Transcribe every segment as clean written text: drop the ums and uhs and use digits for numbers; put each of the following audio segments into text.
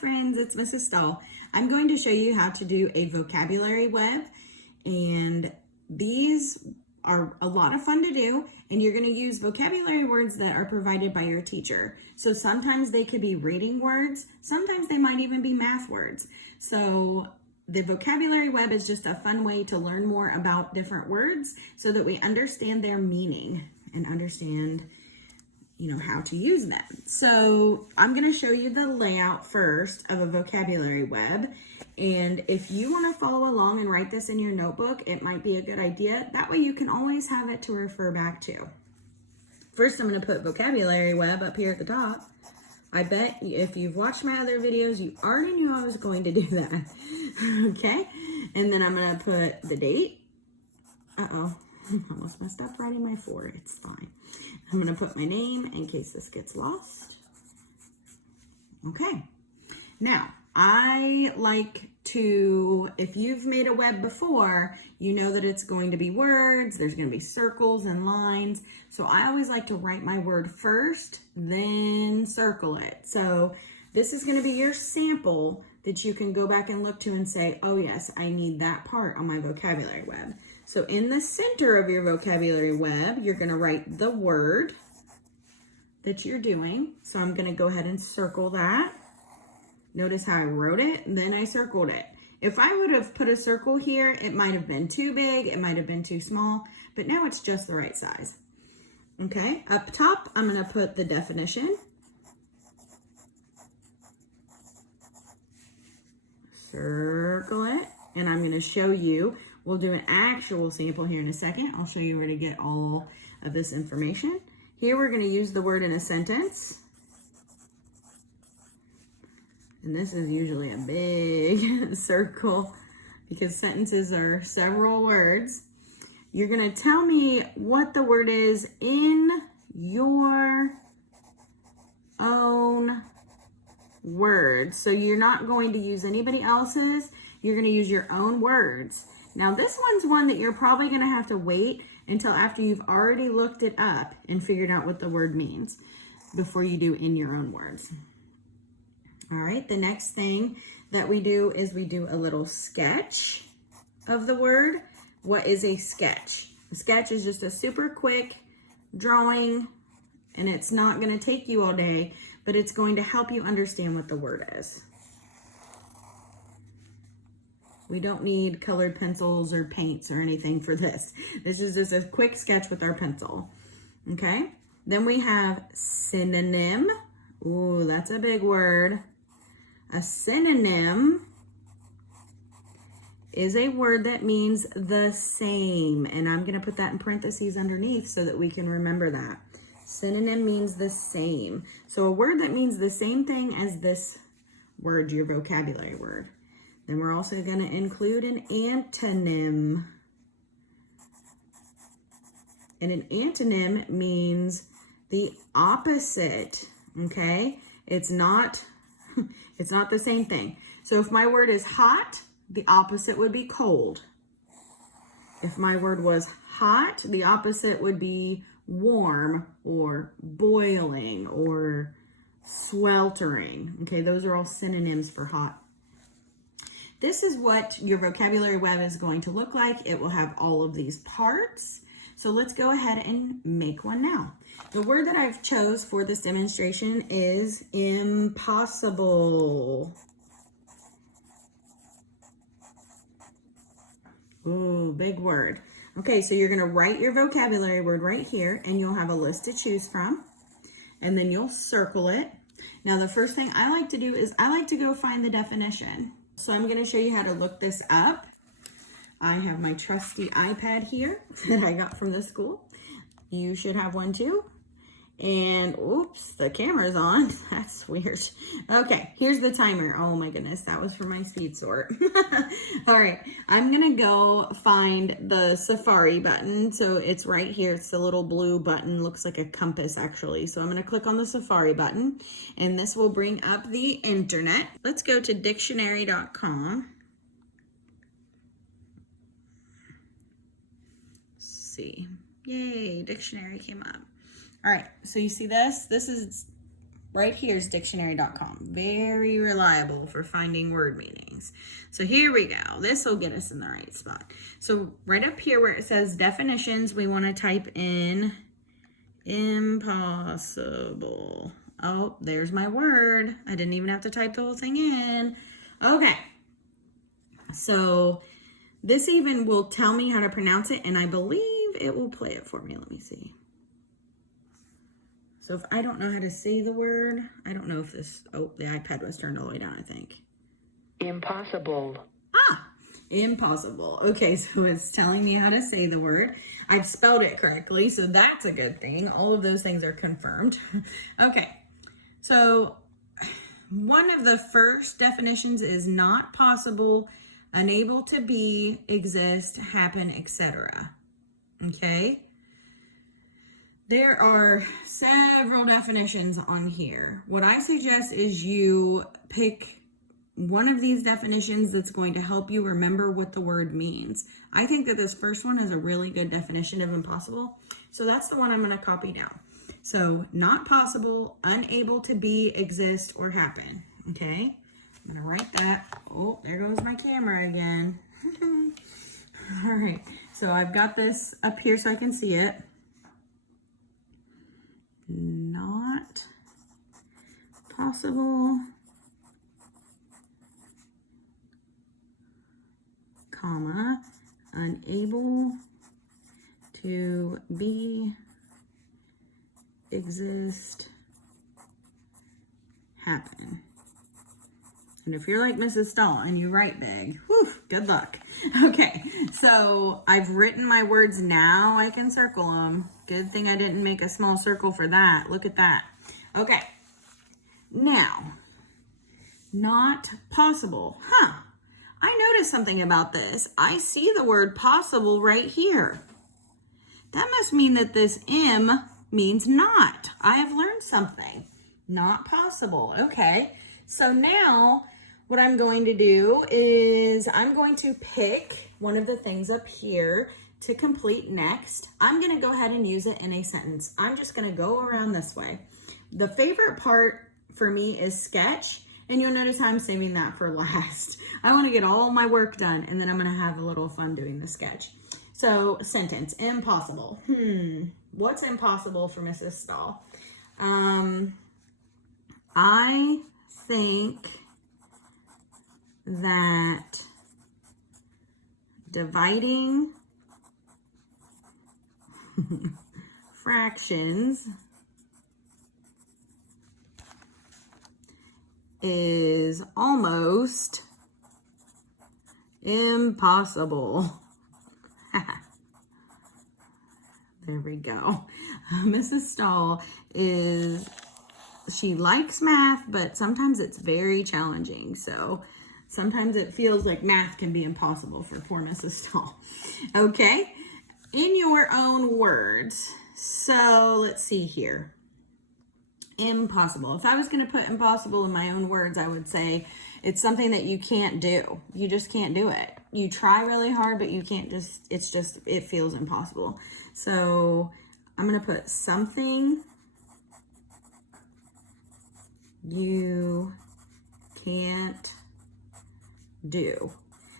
friends, it's Mrs. Stull. I'm going to show you how to do a vocabulary web, and these are a lot of fun to do, and you're going to use vocabulary words that are provided by your teacher. So sometimes they could be reading words, sometimes they might even be math words. So the vocabulary web is just a fun way to learn more about different words so that we understand their meaning and understand how to use them. So I'm going to show you the layout first of a vocabulary web. And if you want to follow along and write this in your notebook, it might be a good idea. That way you can always have it to refer back to. First, I'm going to put vocabulary web up here at the top. I bet if you've watched my other videos, you already knew I was going to do that. Okay. And then I'm going to put the date. Uh-oh. Almost messed up writing my 4. It's fine. I'm going to put my name in case this gets lost. Okay. Now, I like to, if you've made a web before, you know that it's going to be words, there's going to be circles and lines. So I always like to write my word first, then circle it. So this is going to be your sample that you can go back and look to and say, oh yes, I need that part on my vocabulary web. So in the center of your vocabulary web, you're going to write the word that you're doing. So I'm going to go ahead and circle that. Notice how I wrote it, then I circled it. If I would have put a circle here, it might have been too big, it might have been too small, but now it's just the right size. Okay, up top, I'm going to put the definition. Circle it, and I'm going to show you. We'll do an actual sample here in a second. I'll show you where to get all of this information. Here we're going to use the word in a sentence. And this is usually a big circle because sentences are several words. You're going to tell me what the word is in your own words. So you're not going to use anybody else's. You're going to use your own words. Now this one's one that you're probably going to have to wait until after you've already looked it up and figured out what the word means before you do in your own words. All right, the next thing that we do is we do a little sketch of the word. What is a sketch? A sketch is just a super quick drawing, and it's not going to take you all day, but it's going to help you understand what the word is. We don't need colored pencils or paints or anything for this. This is just a quick sketch with our pencil. Okay, then we have synonym. Ooh, that's a big word. A synonym is a word that means the same. And I'm going to put that in parentheses underneath so that we can remember that. Synonym means the same. So a word that means the same thing as this word, your vocabulary word. Then we're also going to include an antonym. And an antonym means the opposite, okay? It's not the same thing. So if my word is hot, the opposite would be cold. If my word was hot, the opposite would be warm or boiling or sweltering. Okay, those are all synonyms for hot. This is what your vocabulary web is going to look like. It will have all of these parts. So let's go ahead and make one now. The word that I've chose for this demonstration is impossible. Ooh, big word. Okay, so you're gonna write your vocabulary word right here, and you'll have a list to choose from, and then you'll circle it. Now, the first thing I like to do is I like to go find the definition. So I'm gonna show you how to look this up. I have my trusty iPad here that I got from the school. You should have one too. And oops, the camera's on. That's weird. Okay, here's the timer. Oh my goodness, that was for my speed sort. All right, I'm gonna go find the Safari button. So it's right here. It's the little blue button. Looks like a compass actually. So I'm gonna click on the Safari button, and this will bring up the internet. Let's go to dictionary.com. See. Yay, dictionary came up. All right, so you see this? This is right here is dictionary.com. Very reliable for finding word meanings. So here we go. This will get us in the right spot. So right up here where it says definitions, we want to type in impossible. Oh, there's my word. I didn't even have to type the whole thing in. Okay. So this even will tell me how to pronounce it, and I believe it will play it for me. Let me see. So if I don't know how to say the word, I don't know if this, oh, the iPad was turned all the way down, I think. Impossible. Ah, impossible. Okay, so it's telling me how to say the word. I've spelled it correctly, so that's a good thing. All of those things are confirmed. Okay, so one of the first definitions is not possible, unable to be, exist, happen, etc. Okay? There are several definitions on here. What I suggest is you pick one of these definitions that's going to help you remember what the word means. I think that this first one is a really good definition of impossible. So that's the one I'm going to copy down. So not possible, unable to be, exist, or happen. Okay, I'm going to write that. Oh, there goes my camera again. All right, so I've got this up here so I can see it. Not possible, comma, unable to be, exist, happen. And if you're like Mrs. Stull and you write big, whew, good luck. Okay, so I've written my words now. I can circle them. Good thing I didn't make a small circle for that. Look at that. Okay, now, not possible. I noticed something about this. I see the word possible right here. That must mean that this M means not. I have learned something. Not possible. Okay, so now what I'm going to do is I'm going to pick one of the things up here to complete next. I'm going to go ahead and use it in a sentence. I'm just going to go around this way. The favorite part for me is sketch, and you'll notice how I'm saving that for last. I want to get all my work done, and then I'm going to have a little fun doing the sketch. So, sentence, impossible. What's impossible for Mrs. Stull? I think that dividing fractions is almost impossible. There we go. Mrs. Stull she likes math, but sometimes it's very challenging. So sometimes it feels like math can be impossible for poor Mrs. Stull. Okay, in your own words. So let's see here. Impossible. If I was going to put impossible in my own words, I would say it's something that you can't do. You just can't do it. You try really hard, but you can't it feels impossible. So I'm going to put something you can't do.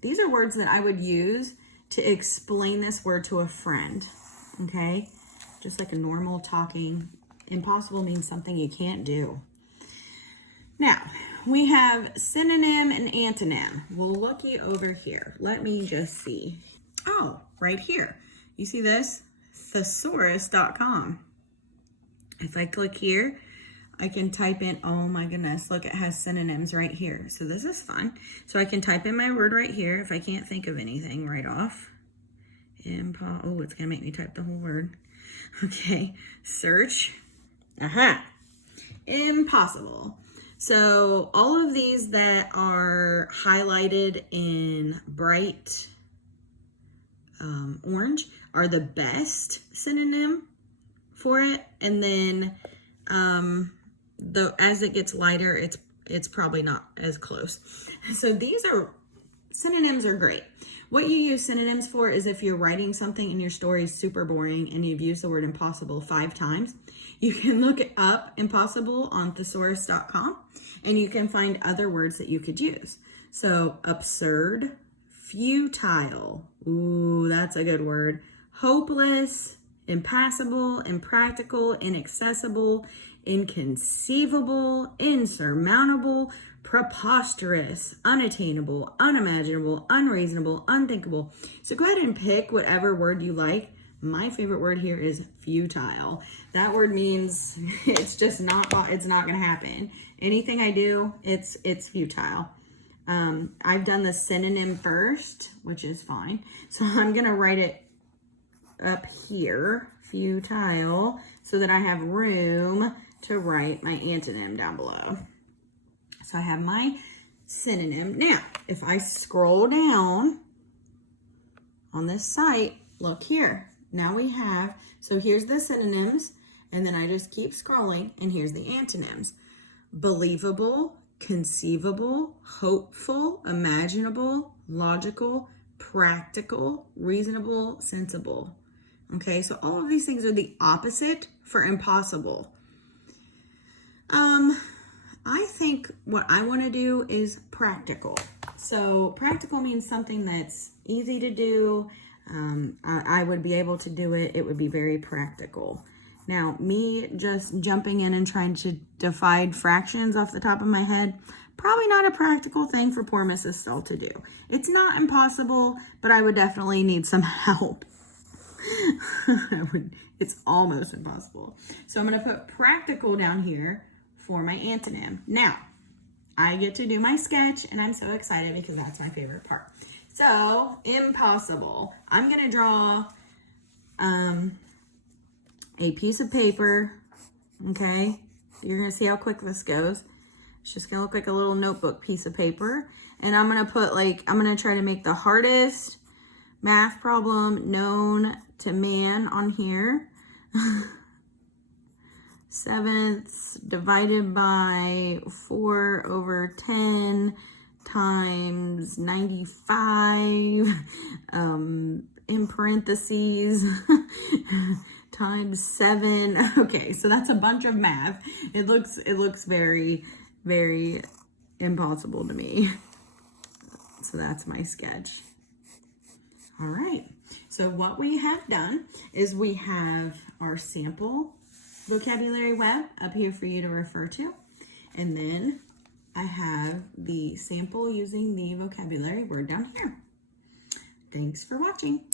These are words that I would use to explain this word to a friend. Okay? Just like a normal talking. Impossible means something you can't do. Now, we have synonym and antonym. We'll looky over here. Let me just see. Oh, right here. You see this? Thesaurus.com. If I click here, I can type in, oh my goodness, look, it has synonyms right here. So this is fun. So I can type in my word right here if I can't think of anything right off. Oh, it's gonna make me type the whole word. Okay, search. Aha, impossible. So all of these that are highlighted in bright orange are the best synonym for it. And then as it gets lighter, it's probably not as close. So these are synonyms are great. What you use synonyms for is if you're writing something and your story is super boring and you've used the word impossible 5 times, you can look up impossible on thesaurus.com and you can find other words that you could use. So absurd, futile, ooh, that's a good word, hopeless, impassable, impractical, inaccessible, inconceivable, insurmountable, preposterous, unattainable, unimaginable, unreasonable, unthinkable. So go ahead and pick whatever word you like. My favorite word here is futile. That word means it's just not, it's not going to happen. Anything I do, it's futile. I've done the synonym first, which is fine. So I'm going to write it up here, futile, so that I have room to write my antonym down below. So I have my synonym. Now, if I scroll down on this site, look here. Now we have, so here's the synonyms, and then I just keep scrolling, and here's the antonyms. Believable, conceivable, hopeful, imaginable, logical, practical, reasonable, sensible. Okay, so all of these things are the opposite for impossible. I think what I want to do is practical. So practical means something that's easy to do. I would be able to do it. It would be very practical. Now, me just jumping in and trying to divide fractions off the top of my head, probably not a practical thing for poor Mrs. Stull to do. It's not impossible, but I would definitely need some help. It's almost impossible. So I'm going to put practical down here for my antonym. Now, I get to do my sketch, and I'm so excited because that's my favorite part. So, impossible. I'm going to draw a piece of paper, okay? You're going to see how quick this goes. It's just going to look like a little notebook piece of paper. And I'm going to put I'm going to try to make the hardest math problem known to man on here. 7ths divided by 4/10 times 95 in parentheses times 7. Okay, so that's a bunch of math. It looks very, very impossible to me. So that's my sketch. All right. So what we have done is we have our sample vocabulary web up here for you to refer to. And then I have the sample using the vocabulary word down here. Thanks for watching.